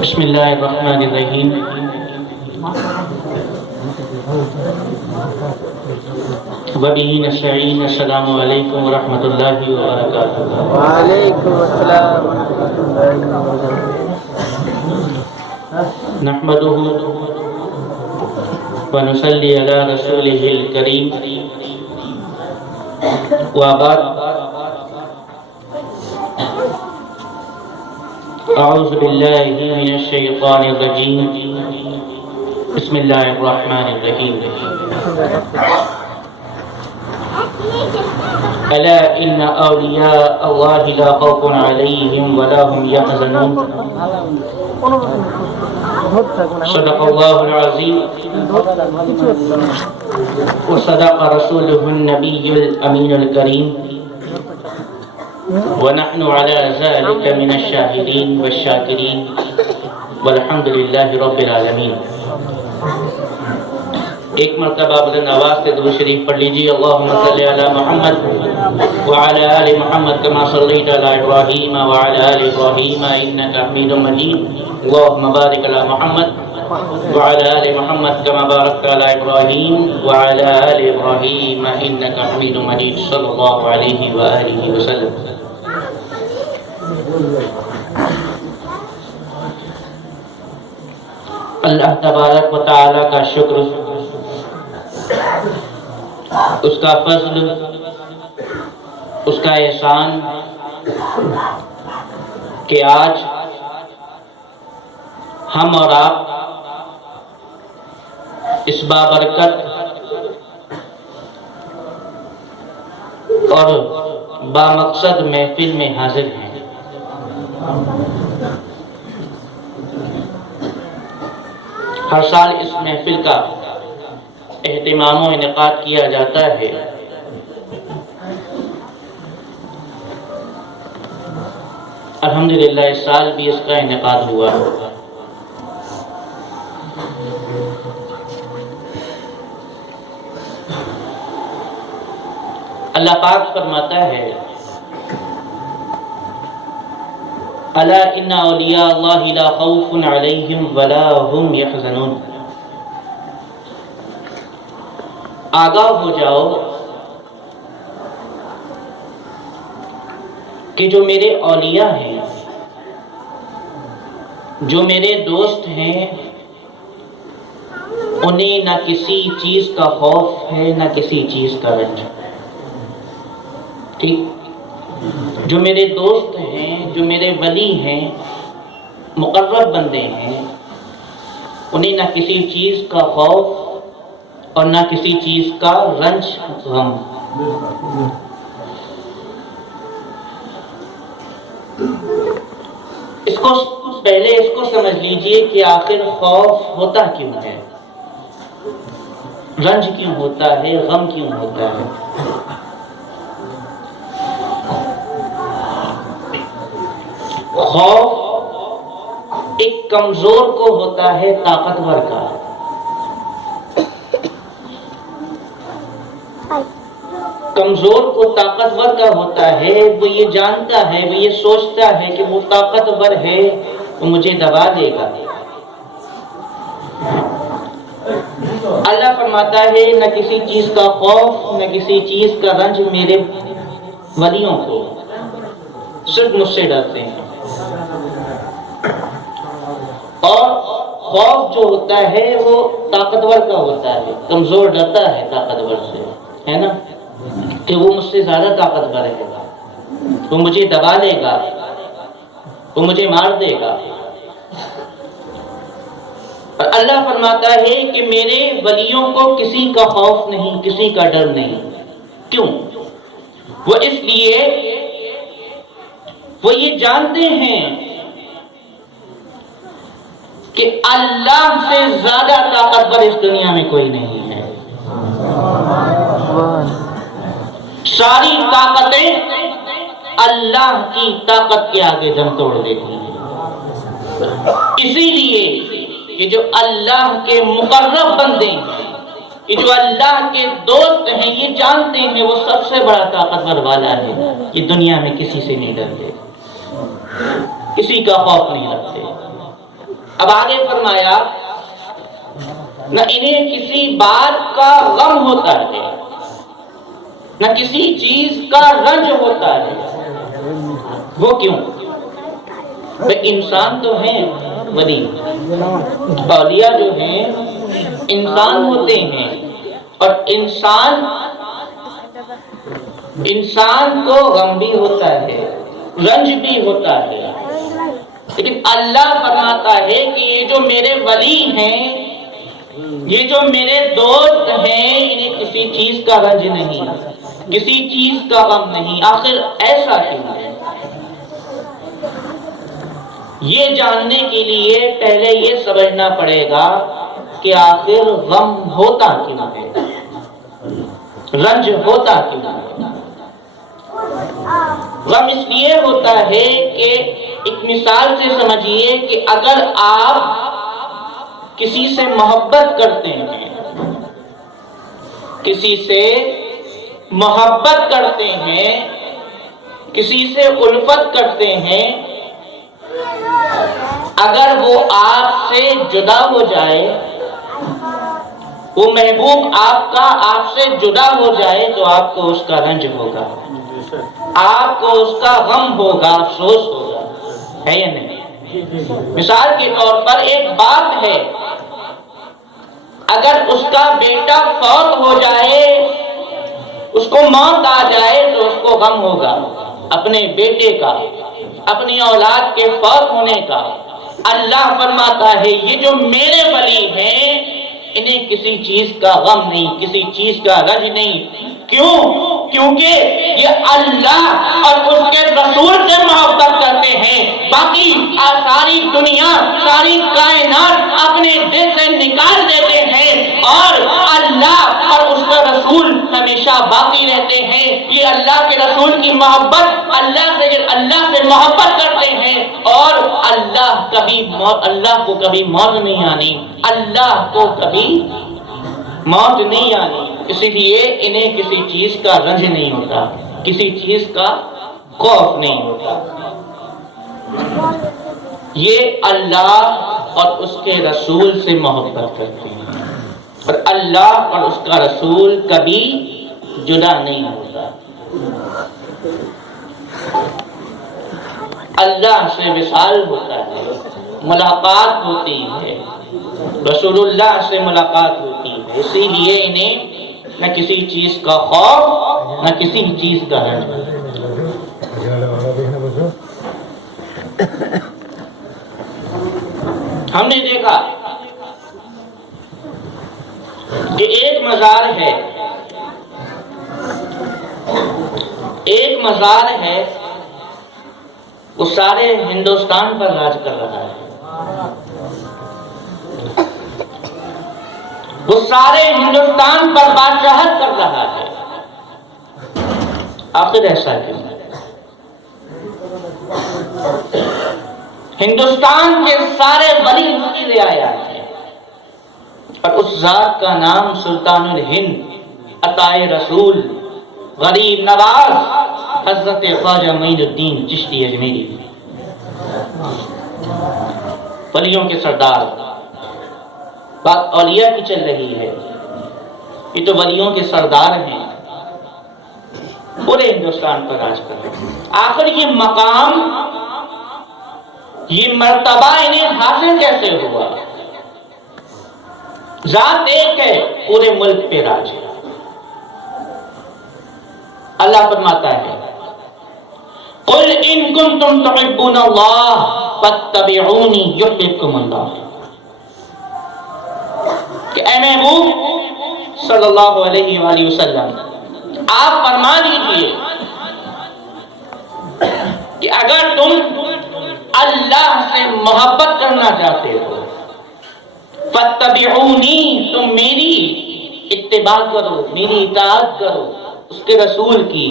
بسم اللہ الرحمن الرحیم وبہ نستعین السلام علیکم ورحمۃ اللہ وبرکاتہ۔ وعلیکم السلام ورحمۃ اللہ وبرکاتہ۔ نحمدہ ونصلی علی رسولہ الکریم وبعد، اعوذ باللہ من الشیطان الرجیم، بسم اللہ الرحمن الرحیم۔ الا ان اولیاء اللہ لا خوف علیہم ولا هم یحزنون، صدق اللہ العظیم وصدق رسولہ النبی الامین الکریم، ونحن على ذلك من الشاهدين والشاكرين والحمد لله رب العالمین۔ ایک مرتبہ بلند آواز سے درود شریف پڑھ لیجیے۔ اللہم صلی علی محمد وعلی آل محمد کما صلیت علی ابراہیم وعلی آل ابراہیم انک حمید مجید، اللہم بارک علی محمد وعلی آل محمد کما بارکت علی ابراہیم وعلی آل ابراہیم انک حمید مجید، صلی اللہ علیہ وآلہ وسلم۔ اللہ تبارک و تعالی کا شکر، اس کا فضل، اس کا احسان کہ آج ہم اور آپ اس بابرکت اور بامقصد محفل میں حاضر ہیں۔ ہر سال اس محفل کا اہتمام و انعقاد کیا جاتا ہے۔ الحمدللہ اس سال بھی اس کا انعقاد ہوا۔ اللہ پاک فرماتا ہے الا ان اولیاء اللہ لا خوف علیہم ولا هم یحزنون، آگاہ ہو جاؤ کہ جو میرے اولیاء ہیں، جو میرے دوست ہیں، انہیں نہ کسی چیز کا خوف ہے نہ کسی چیز کا رنج۔ ٹھیک، جو میرے دوست ہیں، جو میرے ولی ہیں، مقرب بندے ہیں، انہیں نہ کسی چیز کا خوف اور نہ کسی چیز کا رنج غم۔ اس کو پہلے اس کو سمجھ لیجئے کہ آخر خوف ہوتا کیوں ہے، رنج کیوں ہوتا ہے، غم کیوں ہوتا ہے۔ خوف ایک کمزور کو ہوتا ہے طاقتور کا۔ کمزور کو طاقتور کا ہوتا ہے، وہ یہ جانتا ہے، وہ یہ سوچتا ہے کہ وہ طاقتور ہے، وہ مجھے دبا دے گا۔ اللہ فرماتا ہے نہ کسی چیز کا خوف نہ کسی چیز کا رنج میرے ولیوں کو، صرف مجھ سے ڈرتے ہیں۔ اور خوف جو ہوتا ہے وہ طاقتور کا ہوتا ہے، کمزور ڈرتا ہے طاقتور سے، ہے نا، کہ وہ مجھ سے زیادہ طاقتور ہے، وہ مجھے دبا لے گا، وہ مجھے مار دے گا۔ اور اللہ فرماتا ہے کہ میرے ولیوں کو کسی کا خوف نہیں، کسی کا ڈر نہیں۔ کیوں؟ وہ اس لیے وہ یہ جانتے ہیں کہ اللہ سے زیادہ طاقتور اس دنیا میں کوئی نہیں ہے۔ ساری طاقتیں اللہ کی طاقت کے آگے دم توڑ دیتی ہیں۔ اسی لیے کہ جو اللہ کے مقرب بندے ہیں، کہ جو اللہ کے دوست ہیں، یہ جانتے ہیں وہ سب سے بڑا طاقتور والا ہے، یہ دنیا میں کسی سے نہیں ڈرتے، کسی کا خوف نہیں رکھتے۔ اب آگے فرمایا نہ انہیں کسی بات کا غم ہوتا ہے نہ کسی چیز کا رنج ہوتا ہے۔ وہ کیوں؟ انسان تو ہیں ولی، اولیاء جو ہیں انسان ہوتے ہیں، اور انسان کو غم بھی ہوتا ہے، رنج بھی ہوتا ہے، لیکن اللہ فرماتا ہے کہ یہ جو میرے ولی ہیں، یہ جو میرے دوست ہیں، انہیں کسی چیز کا رنج نہیں، کسی چیز کا غم نہیں۔ آخر ایسا کیوں ہے؟ یہ جاننے کے لیے پہلے یہ سمجھنا پڑے گا کہ آخر غم ہوتا کیوں ہے، رنج ہوتا کیوں ہے۔ غم اس لیے ہوتا ہے کہ ایک مثال سے سمجھیے کہ اگر آپ کسی سے محبت کرتے ہیں، کسی سے محبت کرتے ہیں، کسی سے الفت کرتے ہیں، اگر وہ آپ سے جدا ہو جائے، وہ محبوب آپ کا آپ سے جدا ہو جائے، تو آپ کو اس کا رنج ہوگا، آپ کو اس کا غم ہوگا، افسوس ہوگا، ہے یا نہیں؟ مثال کے طور پر ایک باپ ہے، اگر اس کا بیٹا فوت ہو جائے، اس کو موت آ جائے، تو اس کو غم ہوگا اپنے بیٹے کا، اپنی اولاد کے فوت ہونے کا۔ اللہ فرماتا ہے یہ جو میرے ولی ہیں انہیں کسی چیز کا غم نہیں، کسی چیز کا رنج نہیں۔ کیوں؟ کیونکہ یہ اللہ اور اس کے رسول سے محبت کرتے ہیں۔ باقی ساری دنیا، ساری کائنات اپنے دل سے نکال دیتے ہیں، اور اللہ اور اس کا رسول ہمیشہ باقی رہتے ہیں۔ یہ اللہ کے رسول کی محبت، اللہ سے محبت کرتے ہیں، اور اللہ کو کبھی موت نہیں آنی، اللہ کو کبھی موت نہیں آنی، اسی لیے انہیں کسی چیز کا رنج نہیں ہوتا، کسی چیز کا خوف نہیں ہوتا۔ یہ اللہ اور اس کے رسول سے محبت کرتے ہیں، اور اللہ اور اس کا رسول کبھی جدا نہیں ہوتا۔ اللہ سے وصال ہوتا ہے، ملاقات ہوتی ہے، رسول اللہ سے ملاقات ہوتی ہے، اسی لیے انہیں نہ کسی چیز کا خوف نہ کسی چیز کا رنج۔ ہم نے دیکھا کہ ایک مزار ہے وہ سارے ہندوستان پر راج کر رہا ہے، وہ سارے ہندوستان پر بادشاہت کر رہا ہے۔ آخر ایسا کیوں؟ ہندوستان کے سارے ولی اس کی رعایا ہیں، اور اس ذات کا نام سلطان الہند عطائے رسول غریب نواز حضرت خواجہ معین الدین چشتی اجمیری، ولیوں کے سردار۔ بات اولیاء کی چل رہی ہے، یہ تو ولیوں کے سردار ہیں، پورے ہندوستان پر راج کر رہے ہیں۔ آخر یہ مقام، یہ مرتبہ انہیں حاصل کیسے ہوا؟ ذات ایک ہے، پورے ملک پہ راج ہے۔ اللہ فرماتا ہے قل ان کنتم تحبون اللہ فاتبعونی یحببکم اللہ، کہ اے محبوب صلی اللہ علیہ وآلہ وسلم آپ فرما دیجئے کہ اگر تم اللہ سے محبت کرنا چاہتے ہو، فاتبعونی، تم میری اتباع کرو، میری اطاعت کرو، اس کے رسول کی،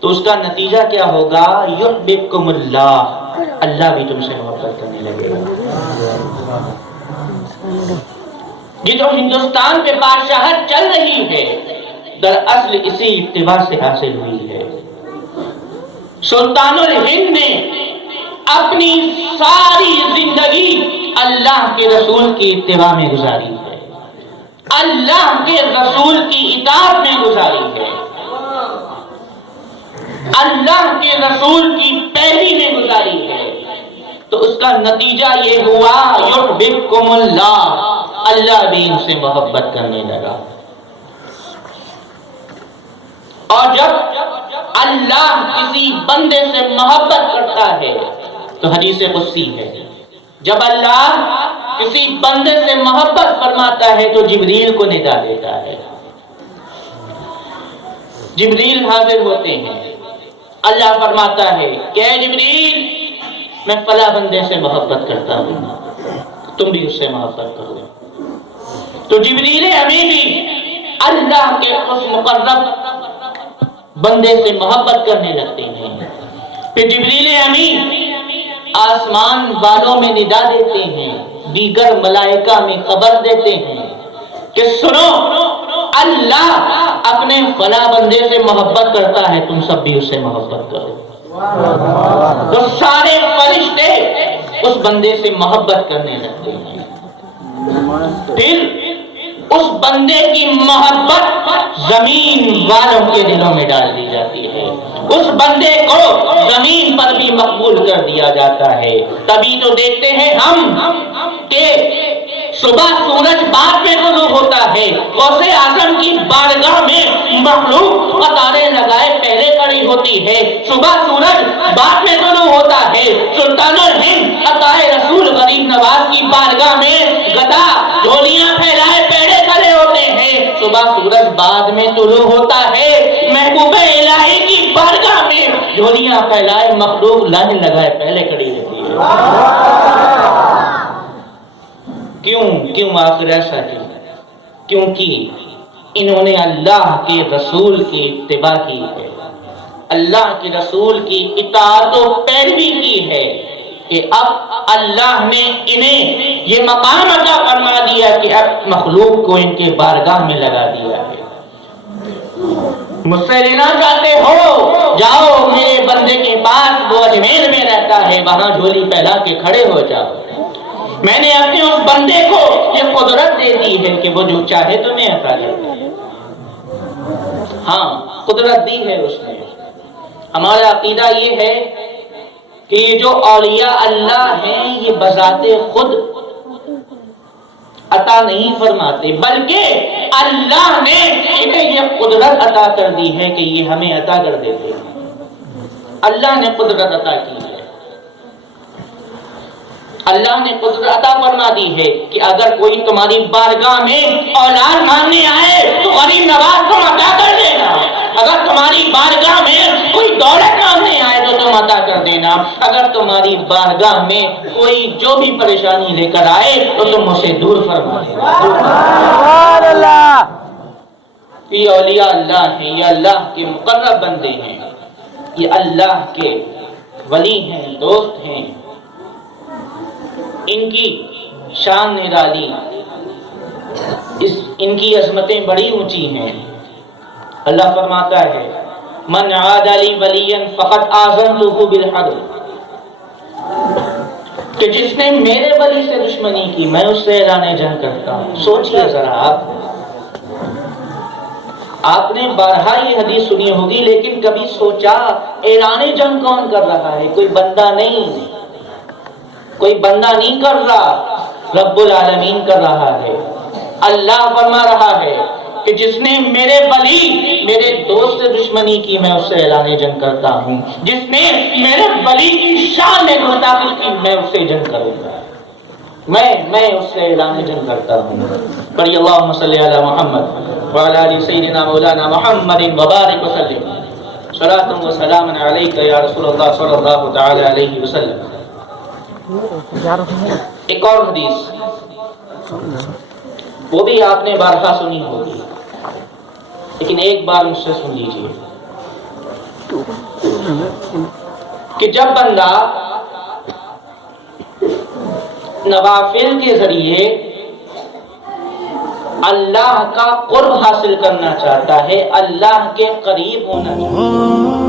تو اس کا نتیجہ کیا ہوگا؟ یحببکم اللہ، اللہ بھی تم سے محبت کرنے لگے گا۔ یہ جو ہندوستان پہ بادشاہت چل رہی ہے دراصل اسی اتباع سے حاصل ہوئی ہے۔ سلطان الہند نے اپنی ساری زندگی اللہ اللہ کے رسول کی اتباع میں گزاری ہے، اللہ کے رسول کی اطاعت میں گزاری ہے، اللہ کے رسول کی پیروی میں گزاری ہے، تو اس کا نتیجہ یہ ہوا یحببکم اللہ، اللہ بھی ان سے محبت کرنے لگا۔ اور جب اللہ کسی بندے سے محبت کرتا ہے تو حدیث قدسی ہے، جب اللہ کسی بندے سے محبت فرماتا ہے تو جبریل کو ندا دیتا ہے، جبریل حاضر ہوتے ہیں، اللہ فرماتا ہے کہ اے جبریل میں فلاں بندے سے محبت کرتا ہوں، تم بھی اس سے محبت کرو۔ تو جبریل امین بھی اللہ کے اس مقرب بندے سے محبت کرنے لگتے ہیں۔ پھر جبریل امین آسمان والوں میں ندا دیتے ہیں، دیگر ملائکہ میں خبر دیتے ہیں کہ سنو اللہ اپنے فلاں بندے سے محبت کرتا ہے، تم سب بھی اس سے محبت کرو۔ تو سارے فرشتے اس بندے سے محبت کرنے لگتے ہیں۔ پھر اس بندے کی محبت زمین والوں کے دلوں میں ڈال دی جاتی ہے، اس بندے کو زمین پر بھی مقبول کر دیا جاتا ہے۔ تبھی تو دیکھتے ہیں ہم کہ صبح سورج بعد میں طلوع ہوتا ہے، غوث اعظم کی بارگاہ میں مخلوق قطاریں لگائے پہلے کھڑی ہوتی ہے، صبح سورج بعد میں طلوع ہوتا ہے، سلطان الہند عطا رسول غریب نواز کی بارگاہ میں گدا جھولیاں پھیلائے پہلے کھڑے ہوتے ہیں، صبح سورج بعد میں طلوع ہوتا ہے، محبوب الہی کی بارگاہ میں جھولیاں پھیلائے مخلوق لائن لگائے پہلے کھڑی رہتی ہے۔ کیوں آخر ایسا کیونکہ انہوں نے اللہ کے رسول کی اتباع کی ہے، اللہ کے رسول کی اطاعت و پیروی کی ہے، کہ اب اللہ نے انہیں یہ مقام عطا فرما دیا کہ اب مخلوق کو ان کے بارگاہ میں لگا دیا ہے۔ مجھ سے لینا چاہتے ہو جاؤ میرے بندے کے پاس، وہ اجمیر میں رہتا ہے، وہاں جھولی پھیلا کے کھڑے ہو جاؤ۔ میں نے اپنے اس بندے کو یہ قدرت دے دی ہے کہ وہ جو چاہے تمہیں عطا کر دے۔ ہاں قدرت دی ہے اس نے۔ ہمارا عقیدہ یہ ہے کہ یہ جو اولیاء اللہ ہیں یہ بذات خود عطا نہیں فرماتے، بلکہ اللہ نے انہیں یہ قدرت عطا کر دی ہے کہ یہ ہمیں عطا کر دیتے ہیں۔ اللہ نے قدرت عطا کی ہے، اللہ نے قدرت عطا فرما دی ہے کہ اگر کوئی تمہاری بارگاہ میں اولاد مانگنے آئے تو غریب نواز تم عطا کر دینا، اگر تمہاری بارگاہ میں کوئی دولت مانگنے آئے تو تم عطا کر دینا، اگر تمہاری بارگاہ میں کوئی جو بھی پریشانی لے کر آئے تو تم اسے دور فرما دینا۔ سبحان اللہ۔ یہ اولیاء اللہ ہیں، یہ اللہ کے مقرب بندے ہیں، یہ اللہ کے ولی ہیں، دوست ہیں، ان کی شان نرالی، ان کی عظمتیں بڑی اونچی ہیں۔ اللہ فرماتا ہے من عاد لی ولیا فقد آذنتہ بالحرب، کہ جس نے میرے ولی سے دشمنی کی میں اس سے اعلان جنگ کرتا ہوں۔ سوچئے ذرا آپ نے بارہا یہ حدیث سنی ہوگی، لیکن کبھی سوچا اعلان جنگ کون کر رہا ہے؟ کوئی بندہ نہیں، کوئی بندہ نہیں کر رہا، رب العالمین کر رہا ہے۔ اللہ فرما رہا ہے کہ جس نے میرے ولی میرے دوست سے دشمنی کی میں اس سے اعلان جنگ کرتا ہوں، جس نے میرے ولی کی شان میں گستاخی کی میں اس سے جنگ کروں گا، میں اس سے اعلان جنگ کرتا ہوں۔ پڑھیے اللہم صلی علی محمد وعلی آل سیدنا مولانا محمد وبارک وسلم، صلاۃ و سلام علیک یا رسول اللہ صلی اللہ تعالی علیہ وسلم۔ ایک اور حدیث، وہ بھی آپ نے بارہا سنی ہوگی، لیکن ایک بار مجھ سے سن لیجیے کہ جب بندہ نوافل کے ذریعے اللہ کا قرب حاصل کرنا چاہتا ہے، اللہ کے قریب ہونا چاہتا ہے،